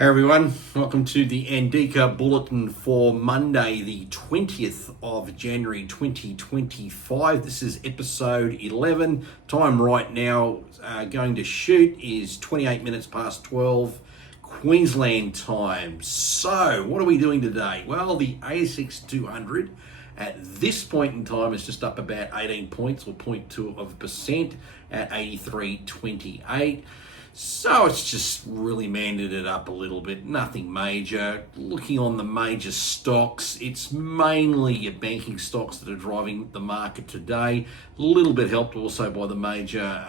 Hey everyone, welcome to the ANDIKA Bulletin for Monday, the 20th of January 2025. This is episode 11. Time right now going to shoot is 28 minutes past 12 Queensland time. So, what are we doing today? Well, the ASX 200 at this point in time is just up about 18 points or 0.2% at 83.28. So it's just really manded it up a little bit, nothing major. Looking on the major stocks, it's mainly your banking stocks that are driving the market today. A little bit helped also by the major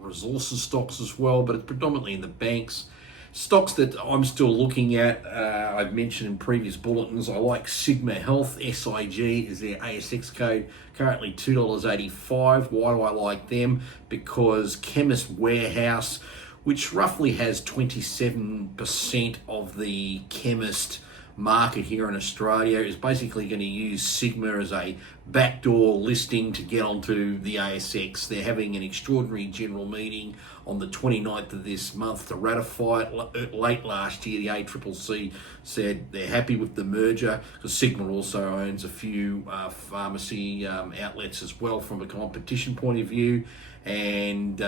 resources stocks as well, but it's predominantly in the banks. Stocks that I'm still looking at, I've mentioned in previous bulletins, I like Sigma Health, SIG is their ASX code, currently $2.85. Why do I like them? Because Chemist Warehouse, which roughly has 27% of the chemist market here in Australia, is basically going to use Sigma as a backdoor listing to get onto the ASX. They're having an extraordinary general meeting on the 29th of this month to ratify it. Late last year, the ACCC said they're happy with the merger because Sigma also owns a few pharmacy outlets as well from a competition point of view. And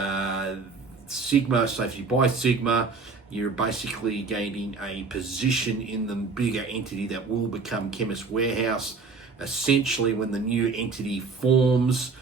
Sigma, so if you buy Sigma, you're basically gaining a position in the bigger entity that will become Chemist Warehouse. Essentially, when the new entity forms,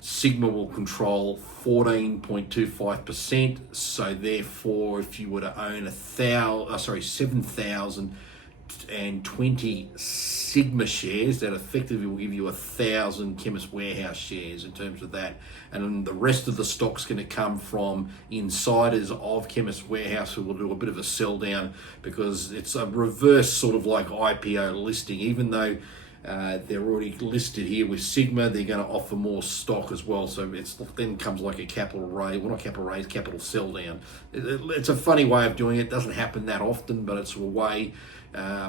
Sigma will control 14.25%. So therefore, if you were to own 7,020 Sigma shares, that effectively will give you 1,000 Chemist Warehouse shares in terms of that. And the rest of the stock's going to come from insiders of Chemist Warehouse who will do a bit of a sell down because it's a reverse sort of like IPO listing. Even though they're already listed here with Sigma, they're going to offer more stock as well. So it's then comes like a capital raise, well not capital raise, capital sell down. It's a funny way of doing it. It doesn't happen that often, but it's a way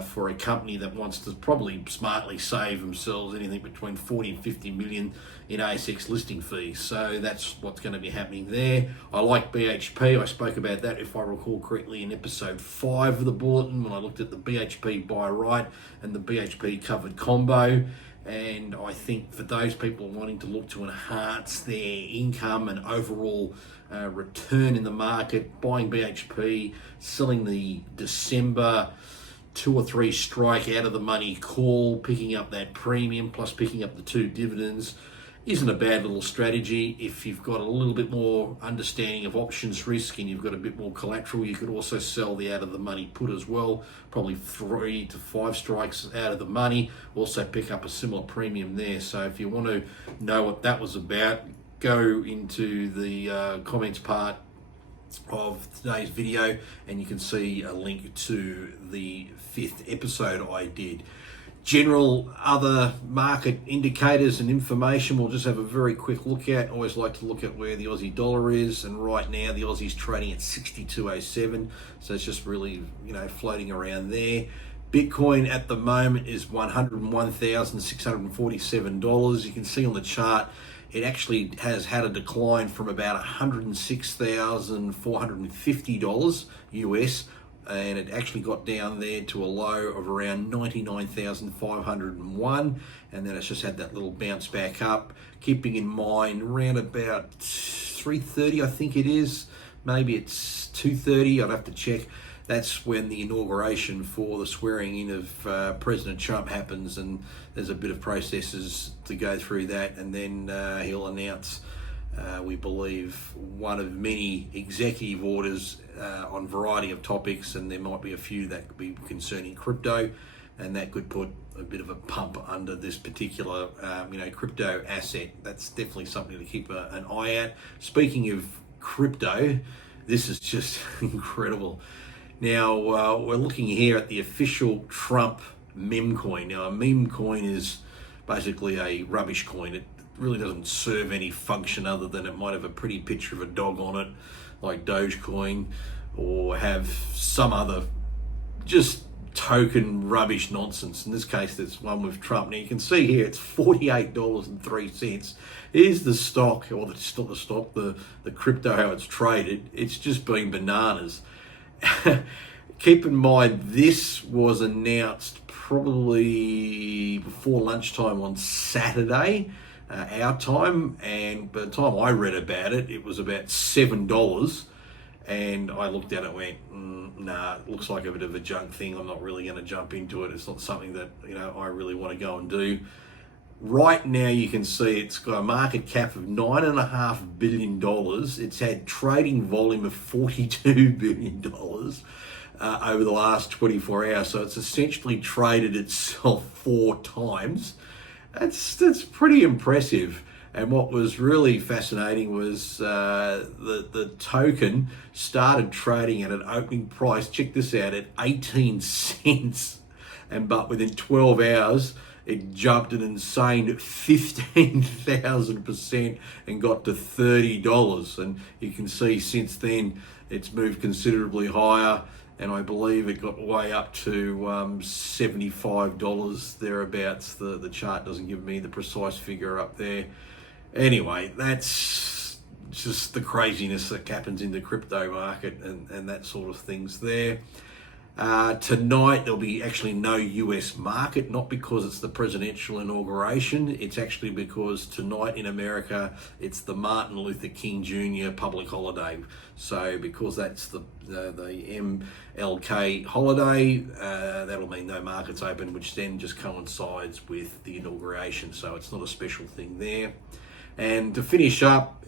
for a company that wants to probably smartly save themselves anything between 40 and 50 million in ASX listing fees. So that's what's going to be happening there. I like BHP. I spoke about that, if I recall correctly, in episode 5 of the bulletin when I looked at the BHP buy right and the BHP covered combo. And I think for those people wanting to look to enhance their income and overall return in the market, buying BHP, selling the December 2 or 3 strike out of the money call, picking up that premium plus picking up the 2 dividends isn't a bad little strategy. If you've got a little bit more understanding of options risk and you've got a bit more collateral, you could also sell the out of the money put as well, probably 3 to 5 strikes out of the money, also pick up a similar premium there. So if you want to know what that was about, go into the comments part of today's video and you can see a link to the 5th episode I did. General other market indicators and information we'll just have a very quick look at. Always like to look at where the Aussie dollar is, and right now the Aussie's trading at 62.07, so it's just really floating around there. Bitcoin at the moment is $101,647. You can see on the chart it actually has had a decline from about $106,450 US, and it actually got down there to a low of around 99,501, and then it's just had that little bounce back up. Keeping in mind around about 3:30, I think it is, maybe it's 2:30, I'd have to check. That's when the inauguration for the swearing in of President Trump happens, and there's a bit of processes to go through that, and then he'll announce, we believe, one of many executive orders on a variety of topics, and there might be a few that could be concerning crypto, and that could put a bit of a pump under this particular crypto asset. That's definitely something to keep an eye at. Speaking of crypto, this is just incredible. Now, we're looking here at the official Trump meme coin. Now, a meme coin is basically a rubbish coin. It really doesn't serve any function other than it might have a pretty picture of a dog on it, like Dogecoin, or have some other just token rubbish nonsense. In this case, there's one with Trump. Now, you can see here it's $48.03. Here's the stock, or the crypto, how it's traded. It's just been bananas. Keep in mind, this was announced probably before lunchtime on Saturday, our time, and by the time I read about it, it was about $7. And I looked at it and went, nah, it looks like a bit of a junk thing. I'm not really going to jump into it. It's not something that, I really want to go and do. Right now, you can see it's got a market cap of $9.5 billion. It's had trading volume of $42 billion over the last 24 hours. So it's essentially traded itself 4 times. That's pretty impressive. And what was really fascinating was the token started trading at an opening price, check this out, at 18 cents. But within 12 hours, it jumped an insane 15,000% and got to $30. And you can see since then, it's moved considerably higher. And I believe it got way up to $75 thereabouts. The chart doesn't give me the precise figure up there. Anyway, that's just the craziness that happens in the crypto market and that sort of things there. Tonight, there'll be actually no US market, not because it's the presidential inauguration. It's actually because tonight in America, it's the Martin Luther King Jr. public holiday. So because that's the MLK holiday, that'll mean no markets open, which then just coincides with the inauguration. So it's not a special thing there. And to finish up,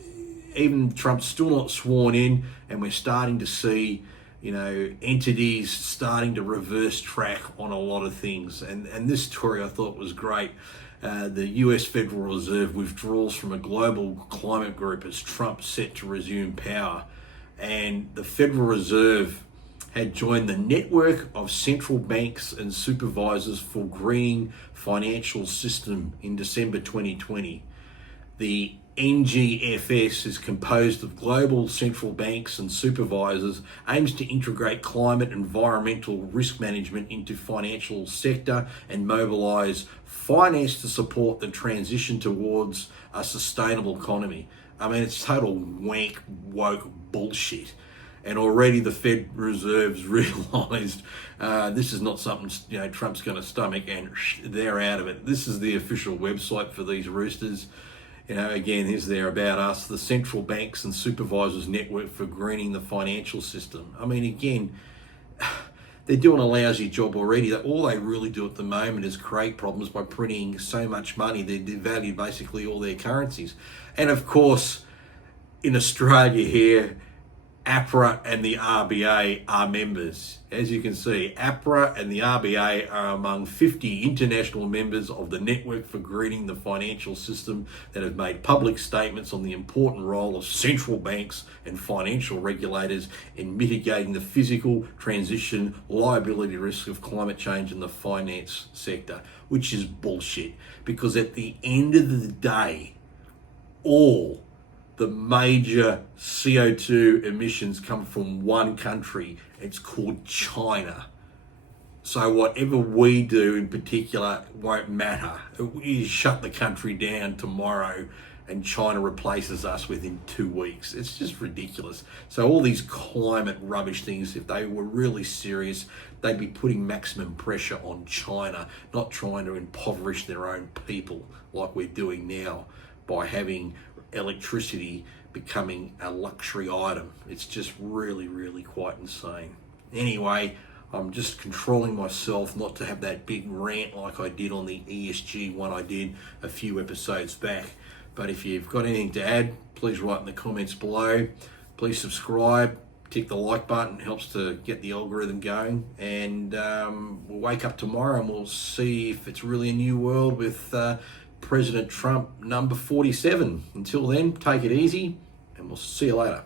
even Trump's still not sworn in, and we're starting to see, entities starting to reverse track on a lot of things. And this story I thought was great. The US Federal Reserve withdraws from a global climate group as Trump set to resume power. And the Federal Reserve had joined the network of central banks and supervisors for greening financial system in December 2020. The NGFS is composed of global central banks and supervisors, aims to integrate climate and environmental risk management into financial sector and mobilize finance to support the transition towards a sustainable economy. I mean, it's total wank, woke bullshit. And already the Fed Reserve's realised this is not something Trump's going to stomach, and they're out of it. This is the official website for these roosters. Again, here's there about us, the central banks and supervisors network for greening the financial system. I mean, again, they're doing a lousy job already. All they really do at the moment is create problems by printing so much money. They devalue basically all their currencies. And of course, in Australia here, APRA and the RBA are members. As you can see, APRA and the RBA are among 50 international members of the Network for Greening the Financial System that have made public statements on the important role of central banks and financial regulators in mitigating the physical transition liability risk of climate change in the finance sector, which is bullshit. Because at the end of the day, all the major CO2 emissions come from one country. It's called China. So whatever we do in particular won't matter. We shut the country down tomorrow and China replaces us within 2 weeks. It's just ridiculous. So all these climate rubbish things, if they were really serious, they'd be putting maximum pressure on China, not trying to impoverish their own people like we're doing now by having electricity becoming a luxury item. It's just really, really quite insane. Anyway, I'm just controlling myself not to have that big rant like I did on the ESG one I did a few episodes back. But if you've got anything to add, please write in the comments below. Please subscribe, tick the like button, it helps to get the algorithm going. And we'll wake up tomorrow and we'll see if it's really a new world with President Trump number 47. Until then, take it easy and we'll see you later.